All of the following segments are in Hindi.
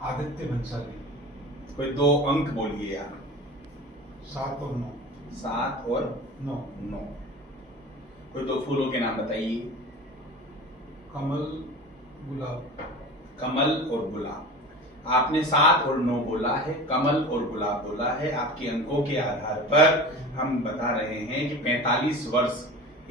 आदित्य भंसाली। कोई दो अंक बोलिए यार। 7 और 9। 7 और 9। 9। कोई दो फूलों के नाम बताइए। कमल, गुलाब। कमल और गुलाब। आपने 7 और 9 बोला है, कमल और गुलाब बोला है। आपके अंकों के आधार पर हम बता रहे हैं कि 45 वर्ष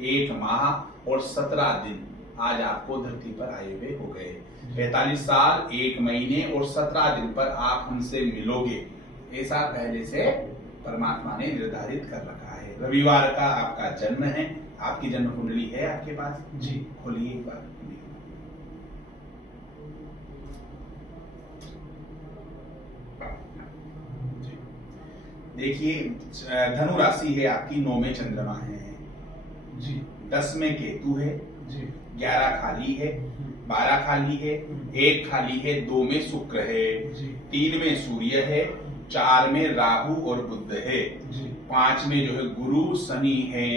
1 माह और 17 दिन आज आपको धरती पर आए हुए हो गए। 45 साल 1 महीने और 17 दिन पर आप हमसे मिलोगे, ऐसा पहले से परमात्मा ने निर्धारित कर रखा है। रविवार का आपका जन्म है। आपकी जन्म कुंडली है आपके पास? जी। खोलिए एक बार। देखिए, धनु राशि है आपकी, 9 में चंद्रमा है जी। 10 में केतु है जी। 11 खाली है, 12 खाली है, 1 खाली है, 2 में शुक्र है जी। 3 में सूर्य है, 4 में राहु और बुध है जी। 5 में जो है गुरु शनि है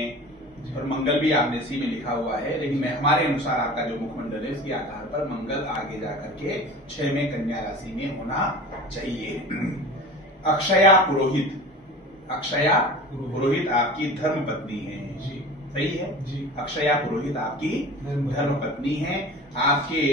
और मंगल भी आपने सी में लिखा हुआ है, लेकिन हमारे अनुसार आपका जो मुखमंडल है उसके आधार पर मंगल आगे जाकर के 6 में कन्या राशि में होना चाहिए। अक्षया पुरोहित। अक्षया पुरोहित आपकी धर्म पत्नी है जी। सही है जी। अक्षया पुरोहित आपकी धर्म पत्नी है। आपके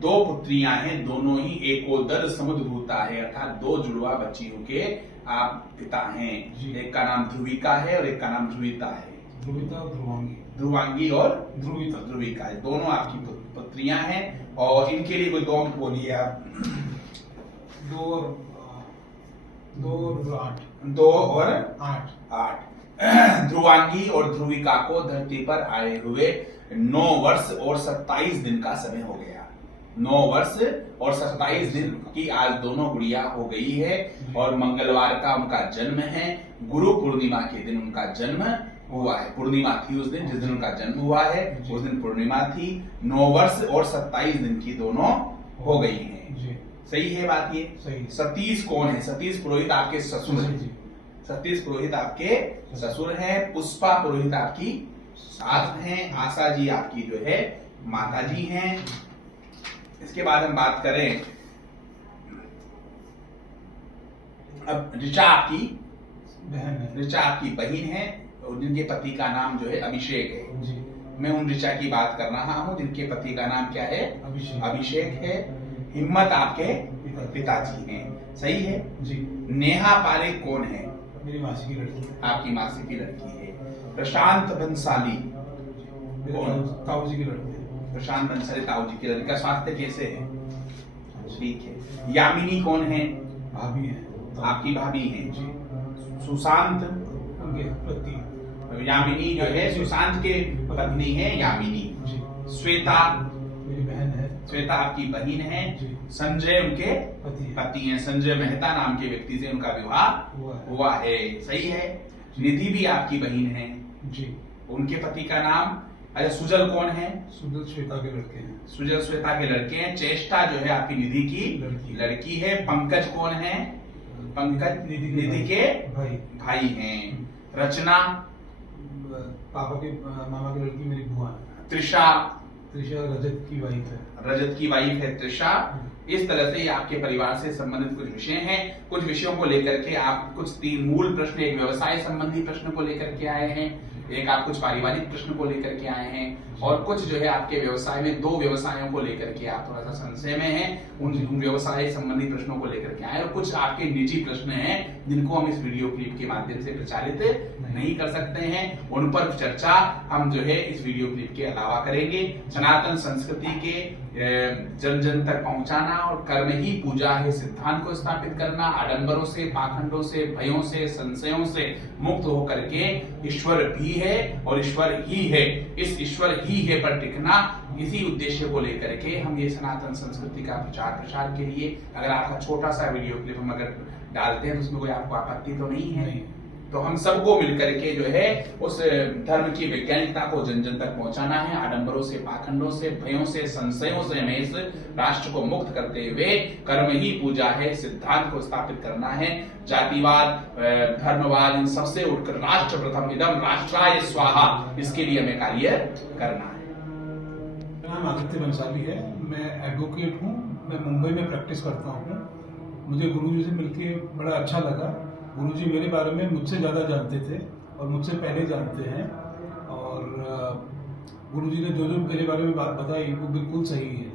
2 पुत्रियां हैं, दोनों ही एकोदर समुद्भूता है, अर्थात 2 जुड़वा बच्चियों के आप पिता हैं। एक का नाम ध्रुविका है और एक का नाम ध्रुविता है। ध्रुविता और ध्रुवांगी। ध्रुवांगी और ध्रुविता। ध्रुविका है, दोनों आपकी पुत्रियां हैं। और इनके लिए कोई 2 अंक बोलिए आप। 2 और 8। 2 और 8। ध्रुवांगी और ध्रुविका को धरती पर आए हुए 9 वर्ष और 27 दिन का समय हो गया। 9 वर्ष और 27 दिन की आज दोनों गुड़िया हो गई है और मंगलवार का उनका जन्म है। गुरु पूर्णिमा के दिन उनका जन्म हुआ है। पूर्णिमा थी उस दिन, जिस दिन उनका जन्म हुआ है उस दिन पूर्णिमा थी। 9 वर्ष और 27 दिन की दोनों हो गई हैं। सही है बात ये? सही। सतीश कौन है? सतीश पुरोहित आपके ससुर हैं। सतीश पुरोहित आपके ससुर हैं। पुष्पा पुरोहित आपकी सास हैं। आशा जी आपकी जो है माता जी हैं। इसके बाद हम बात करें, अब ऋचा आपकी बहन है। ऋचा आपकी बहन है और जिनके पति का नाम जो है अभिषेक है। जी। मैं उन ऋचा की बात कर रहा हूं जिनके पति का नाम क्या है? अभिषेक है। हिम्मत आपके पिताजी हैं। सही है जी। नेहा पारेख कौन है? मेरी मासी की लड़की। आपकी मासी की लड़की है। प्रशांत बंसाली कौन? ताऊ जी की लड़की है। प्रशांत बंसाली ताऊ जी की लड़की का स्वास्थ्य कैसे है? ठीक है। यामिनी कौन है? भाभी है। आपकी भाभी है जी। सुशांत उनके पति। यामिनी जो है सुशांत के पत्नी है यामिनी। जी। श्वेता मेरी बहन है। श्वेता आपकी बहन है। जी। संजय उनके पति हैं। संजय मेहता नाम के व्यक्ति से उनका विवाह हुआ है। सही है। निधि भी आपकी बहन है। जी। उनके पति का नाम? अच्छा, सुजल कौन है? सुजल श्वेता के लड़के हैं। सुजल श्वेता के लड़के हैं। चेष्टा जो है आपकी निधि की लड़की है। पंकज कौन है? पंकज निधि के भाई हैं। रचना पापा के मामा की लड़की मेरी बुआ है। त्रिशा रजत की वाइफ है। रजत की वाइफ है त्रिशा। इस तरह से ये आपके परिवार से संबंधित कुछ विषय हैं। कुछ विषयों को लेकर के आप कुछ 3 मूल प्रश्न, एक व्यवसाय संबंधी प्रश्न को लेकर के आए हैं, एक आप कुछ पारिवारिक प्रश्न को लेकर के आए हैं और कुछ जो है आपके व्यवसाय में 2 व्यवसायों को लेकर के आप थोड़ा सा संशय में हैं, उन व्यवसाय संबंधी प्रश्नों को लेकर के आए और कुछ आपके निजी प्रश्न हैं जिनको हम इस वीडियो क्लिप के माध्यम से प्रचारित नहीं कर सकते हैं। उन पर चर्चा हम जो है इस वीडियो क्लिप के अलावा करेंगे। सनातन संस्कृति के जन जन तक पहुंचाना और कर्म ही पूजा है सिद्धांत को स्थापित करना, आडंबरों से, पाखंडों से, भयों से, संशयों से मुक्त होकर के ईश्वर भी है और ईश्वर ही है, इस ईश्वर ही है पर टिकना, इसी उद्देश्य को लेकर के हम ये सनातन संस्कृति का प्रचार प्रसार के लिए अगर आपका छोटा सा वीडियो क्लिप हम अगर डालते हैं तो उसमें कोई आपको आपत्ति तो नहीं है? तो हम सबको मिलकर के जो है उस धर्म की वैज्ञानिकता को जन जन तक पहुंचाना है। आडंबरों से, पाखंडों से, भयों से, संशयों से हमें इस राष्ट्र को मुक्त करते हुए कर्म ही पूजा है सिद्धांत को स्थापित करना है। जातिवाद, धर्मवाद, इन सबसे उठकर राष्ट्र प्रथम इदम राष्ट्राय स्वाहा, इसके लिए हमें कार्य करना है। आदित्य बंसाली है। मैं एडवोकेट हूँ। मैं मुंबई में प्रैक्टिस करता हूँ। मुझे गुरुजी से मिलके बड़ा अच्छा लगा। गुरुजी मेरे बारे में मुझसे ज़्यादा जानते थे और मुझसे पहले जानते हैं, और गुरुजी ने जो जो मेरे बारे में बात बताई वो बिल्कुल सही है।